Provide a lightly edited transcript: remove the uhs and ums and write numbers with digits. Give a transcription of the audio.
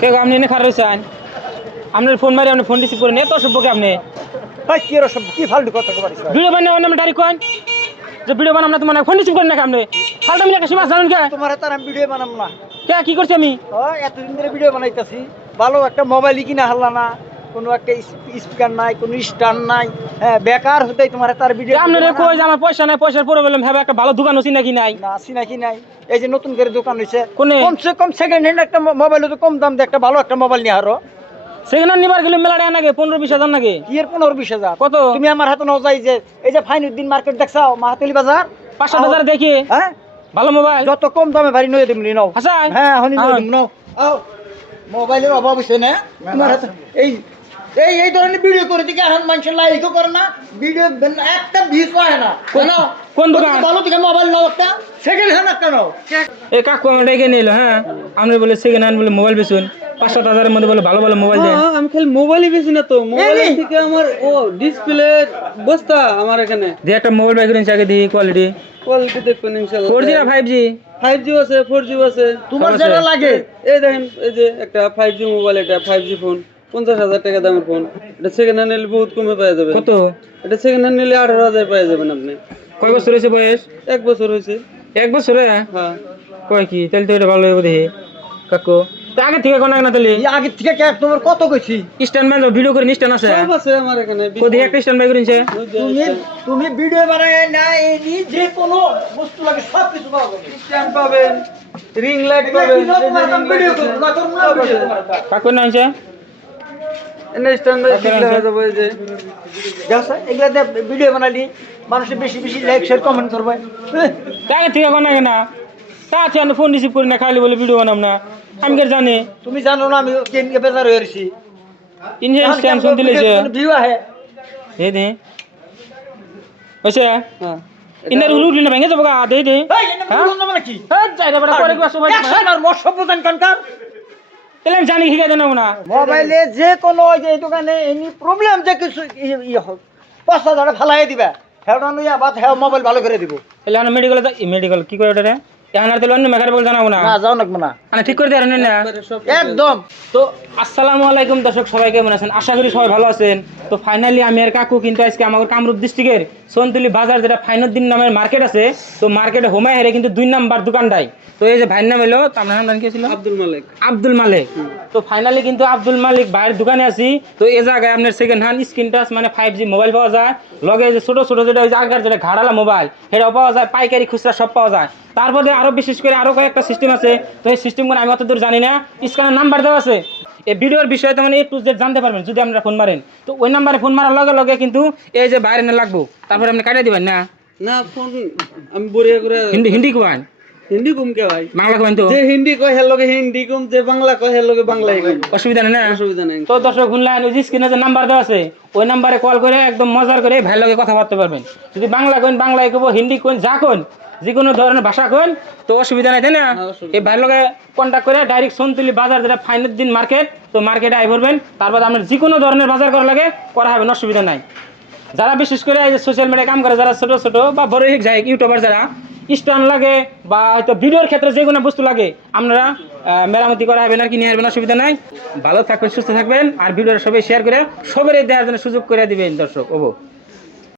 কে গো আপনি এনে খারাপ হয়েছেন? আপনার ফোন মারি আপনি ফোন রিসিভ করেন এত অসভ্য কি আপনি? ভাই কি এর সব কি ফালতু কথা কইছিস ভিডিও বানাই অন্য ডাইরেক্ট কোন যে ভিডিও বানাম না তোমার ফোন রিসিভ করেন না আপনি? ফালতু মিলে একটা সীমা জানেন কে? তোমার হাতে আমি ভিডিও বানাম না। কে কি করছি আমি? ও এতদিন ধরে ভিডিও বানাইতাছি, ভালো একটা মোবাইলই কিনা হারলা না, কোনো একটা স্পিকার নাই, কোনো স্ট্যান্ড নাই, হ্যাঁ বেকার হতেই তোমার হাতে আর ভিডিও আপনি রে কই যে আমার পয়সা নাই, পয়সার প্রবলেম হবে, একটা ভালো দোকান আছে নাকি নাই? না আসি নাকি নাই। এই যে নতুন করে দোকান হইছে, কোনে? কমসে কম সেকেন্ড হ্যান্ড একটা মোবাইল তো কম দাম দিয়ে একটা ভালো একটা মোবাইল নিয়ে হারো। সেখানে নিবার গেলে মেলা টাকা লাগে 15-20 হাজার লাগে। কি এর 15-20 হাজার কত? তুমি আমার হাতে নাও যাই যে এই যে ফাইনুদ্দিন মার্কেট দেখছাও মাহাতলি বাজার 5-7 হাজার দেখি হ্যাঁ ভালো মোবাইল যত কম দামে ভারী নয় দিমনি নাও। হাসান হ্যাঁ হনি নয় দিম নাও। আও মোবাইলের অভাব হইছে না তোমার হাতে এই এই এই ধরনের ভিডিও করে দিকে এখন মানুষ লাইকও করে না, ভিডিও একটা ভিউজ হয় না। কোন দোকান? ভালো থেকে মোবাইল নাও একটা সেকেন্ড হ্যান্ড একটা নাও। এ কাকু আমার ডেকে নিল, হ্যাঁ আপনি বলে সেকেন্ড হ্যান্ড বলে মোবাইল বেচুন 5-7 হাজারের মধ্যে বলে ভালো ভালো মোবাইল দেন। আমি খালি মোবাইলই বেশি না তো, মোবাইল থেকে আমার ও ডিসপ্লে বস্তা আমার এখানে যে একটা মোবাইল বাই করেন আগে দিই কোয়ালিটি কোয়ালিটি দেখবেন ইনশাআল্লাহ। 4G না 5G? 5G আছে 4G আছে। তোমার সব যেটা আছে। লাগে এই দেখেন এই যে একটা 5G মোবাইল, এটা 5G ফোন 50,000 টাকা দামের ফোন। এটা সেকেন্ড হ্যান্ড নিলে বহুত কমে পাওয়া যাবে। কত? এটা সেকেন্ড হ্যান্ড নিলে 18,000 পাওয়া যাবেন আপনি। কয় বছর হয়েছে বয়স? 1 বছর হয়েছে। 1 বছরে? হ্যাঁ কয় কি তাহলে তো এটা ভালো হবে দেখি কাকু। তো আগে থেকে কোন না তাহলে এই আগে থেকে কে তোমার কত কইছি স্ট্যান্ড ম্যান ভিডিও করে স্ট্যান্ড আছে সব আছে আমার এখানে। কোদি একটা স্ট্যান্ড বাই করেছে ওই যে তুমি তুমি ভিডিও বানায় না এই যে কোনো বস্তু লাগে সব কিছু পাওয়া যাবে। স্ট্যান্ড পাবেন, রিং লাইট এগুলা পাবেন। কি দাও তোমার কাম ভিডিও করব না করব না ভিডিও তোমার কাছে। কাকু না আছে এনে স্ট্যান্ড দিলে হয়ে যাবে। এই যে দেখছ এগুলা দিয়ে ভিডিও বানালি মানুষ বেশি বেশি লাইক শেয়ার কমেন্ট করবে। আগে থেকে কোন না তা আছে আমি ফোন রিসিভ করি না খালি বলে ভিডিও বানাম না আমি কি জানি তুমি জানো না আমি কেমনে বেজার হয়েছি। ইনহেন্স টেনশন দিলেছে ভিউ আহে দে দে ওইছে হ্যাঁ ইনার উলুলি না ভেঙে যাবো গা দে দে এই এনে ভিডিও না মানে কি হ্যাঁ যাইরা বড় করে গেছো ভাই একশন আর মোর সব জান কানকার তাহলে আমি জানি শিখা দেন না মোবাইলে যে কোনো ওই যে এই দোকানে এনি প্রবলেম যে কিছু ইয়ে হোক 5,000 ফালাই দিবা হেডা নইয়া বাদ হে মোবাইল ভালো করে দিব। তাহলে আমি মেডিকেল মেডিকেল কি করে ওটা রে এখন আর তাহলে অন্য মেকার বল জানাবো না না যাও নাকবো না মানে ঠিক করে দেন না সব একদম। তো আসসালামু আলাইকুম দর্শক, সবাই কেমন আছেন? আশা করি সবাই ভালো আছেন। তো ফাইনালি আমি আর কাকু কিন্তু আজকে আমাদের কামরূপ ডিস্ট্রিক্টের সোনতুলি বাজার যেটা ফাইনুদ্দিন নামের মার্কেট আছে, তো মার্কেটে হোমায় হেরে কিন্তু 2 নাম্বার দোকানটাই। তো এই যে ভাইয়ের নাম এলো, তো আপনার নাম কি ছিল? আব্দুল মালিক। আব্দুল মালিক। তো ফাইনালি কিন্তু আব্দুল মালিক ভাইয়ের দোকানে আছি। তো এই জায়গায় আপনার সেকেন্ড হ্যান্ড স্ক্রিন টাচ মানে 5G মোবাইল পাওয়া যায়, লগে যে ছোট ছোট যেটা ওই যে আগের যেটা ঘাড়ালা মোবাইল সেটাও পাওয়া যায়, পাইকারি খুচরা সব পাওয়া যায়। তারপরে আরো বিশেষ করে আরো কয়েকটা সিস্টেম আছে। তো এই সিস্টেমগুলো আমি অতদূর জানি না, স্ক্যানের নাম্বার দেওয়া আছে। এই ভিডিওর বিষয়ে তো মানে A to Z জানতে পারবেন যদি আপনারা ফোন মারেন। তো ওই নাম্বারে ফোন মারার লগে লগে কিন্তু এই যে বাইরে না লাগবো, তারপরে আপনি কাটিয়ে দিবেন না। না ফোন আমি বড়িয়া করে হিন্দি হিন্দি কোয়ান হিন্দি কম কে ভাই, বাংলা কোয়ান তো যে হিন্দি কয় হের লগে হিন্দি কম, যে বাংলা কয় হের লগে বাংলাই কম। অসুবিধা নেই না? অসুবিধা নাই। তো দর্শক শুনলেন ওই যে স্ক্রিনে যে নাম্বার দেওয়া আছে ওই নাম্বারে কল করে একদম মজার করে ভাইয়ের লগে কথা বলতে পারবেন। যদি বাংলা কোন বাংলায় কব, হিন্দি কোন যা কোন যে কোনো ধরনের ভাষা কোন, তো অসুবিধা নাই তাই না? এই ভাইয়ের লগে কন্ট্যাক্ট করে ডাইরেক্ট সোনতুলি বাজার যেটা ফাইনুদ্দিন মার্কেট, তো মার্কেটে আই পড়বেন। তারপর আপনার যে কোনো ধরনের বাজার করা লাগে করা হবে, অসুবিধা নাই। যারা বিশেষ করে এই যে সোশ্যাল মিডিয়ায় কাম করে, যারা ছোট ছোট বা বড় যায় ইউটিউবার, যারা স্ট্যান্ড লাগে বা হয়তো ভিডিওর ক্ষেত্রে যে কোনো বস্তু লাগে আপনারা মেরামতি করা হবে না, কি নিয়ে আসবেন, অসুবিধা নাই। ভালো থাকবেন, সুস্থ থাকবেন, আর ভিডিওটা সবাই শেয়ার করে সবাই দেওয়ার জন্য সুযোগ করে দিবেন দর্শক। ওবো।